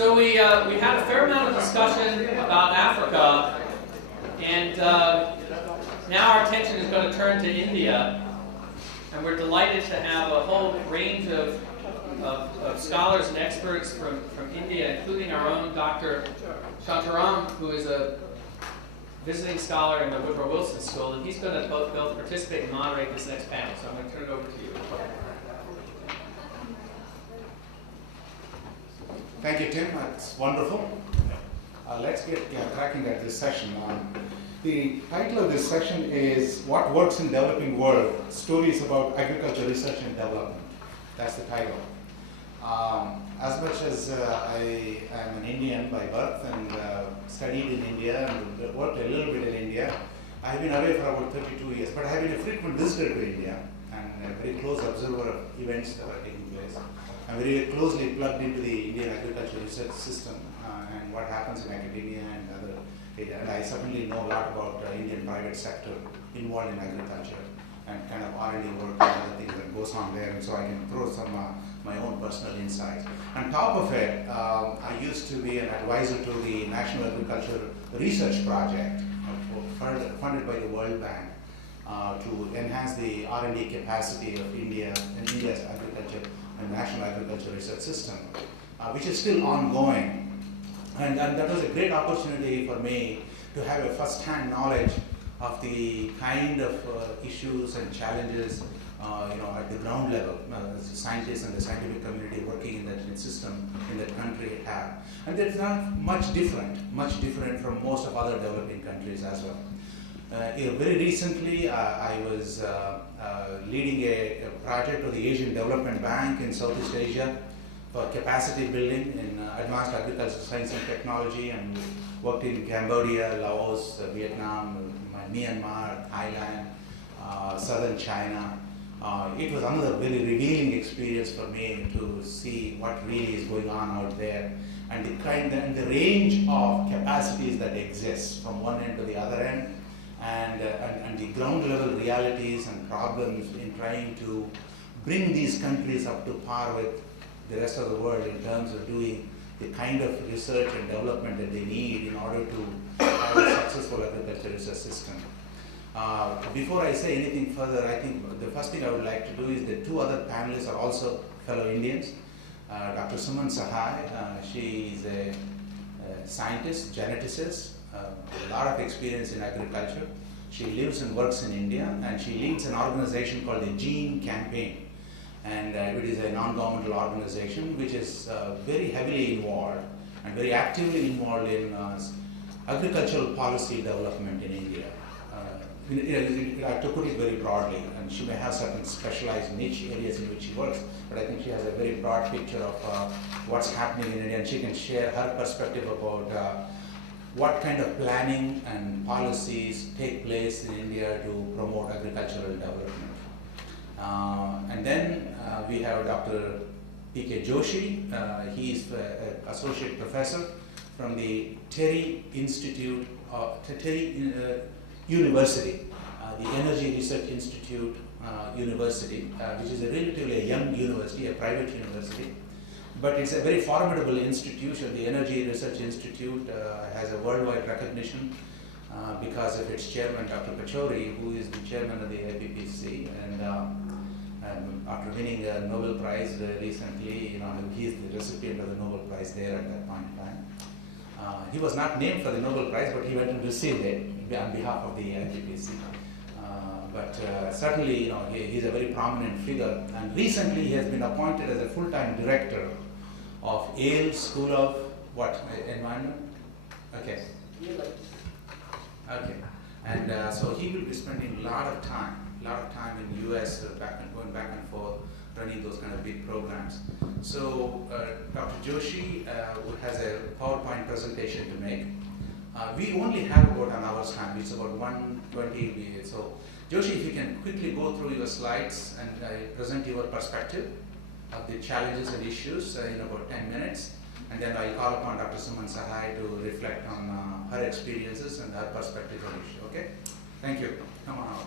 So we had a fair amount of discussion about Africa, and now our attention is going to turn to India, and we're delighted to have a whole range of scholars and experts from India, including our own Dr. Shantaram, who is a visiting scholar in the Woodrow Wilson School, and he's going to both participate and moderate this next panel. So I'm going to turn it over to you. Thank you, Tim. That's wonderful. Let's get cracking at this session. The title of this session is What Works in Developing World? Stories about Agriculture Research and Development. That's the title. As much as I am an Indian by birth and studied in India and worked a little bit in India, I have been away for about 32 years, but I have been a frequent visitor to India and a very close observer of events that are taking place. I'm very closely plugged into the Indian agricultural research system and what happens in academia and other data. And I certainly know a lot about Indian private sector involved in agriculture and kind of R&D work and other things that goes on there. And so I can throw some my own personal insights. On top of it, I used to be an advisor to the National Agriculture Research Project funded by the World Bank to enhance the R&D capacity of India and India's agriculture and national agriculture research system, which is still ongoing. And that was a great opportunity for me to have a first-hand knowledge of the kind of issues and challenges at the ground level, the scientists and the scientific community working in that system in that country have. And it's not much different from most of other developing countries as well. Very recently, I was leading a project of the Asian Development Bank in Southeast Asia for capacity building in advanced agricultural science and technology, and worked in Cambodia, Laos, Vietnam, Myanmar, Thailand, southern China. It was another very revealing experience for me to see what really is going on out there and the range of capacities that exist from one end to the other end, and the ground level realities and problems in trying to bring these countries up to par with the rest of the world in terms of doing the kind of research and development that they need in order to have a successful agriculture research system. Before I say anything further, I think the first thing I would like to do is the two other panelists are also fellow Indians. Dr. Suman Sahai, she is a scientist, geneticist, a lot of experience in agriculture. She lives and works in India, and she leads an organization called the Gene Campaign. And it is a non-governmental organization which is very heavily involved and very actively involved in agricultural policy development in India. I have to put it very broadly, and she may have certain specialized niche areas in which she works, but I think she has a very broad picture of what's happening in India, and she can share her perspective about what kind of planning and policies take place in India to promote agricultural development. And then we have Dr. P.K. Joshi. He is an associate professor from the Terry Institute, Terry University, the Energy Research Institute University, which is a relatively young university, a private university. But it's a very formidable institution. The Energy Research Institute has a worldwide recognition because of its chairman, Dr. Pachauri, who is the chairman of the IPPC, and after winning a Nobel Prize recently, he is the recipient of the Nobel Prize there at that point in time. He was not named for the Nobel Prize, but he went and received it on behalf of the IPPC. But certainly, he's a very prominent figure, and recently he has been appointed as a full-time director of Yale School of Environment? Okay. Okay. And so he will be spending a lot of time in the US, going back and forth, running those kind of big programs. So Dr. Joshi has a PowerPoint presentation to make. We only have about an hour's time. It's about 1:20. So Joshi, if you can quickly go through your slides and present your perspective of the challenges and issues in about 10 minutes. And then I'll call upon Dr. Suman Sahai to reflect on her experiences and her perspective on the issue. Okay? Thank you. Come on out.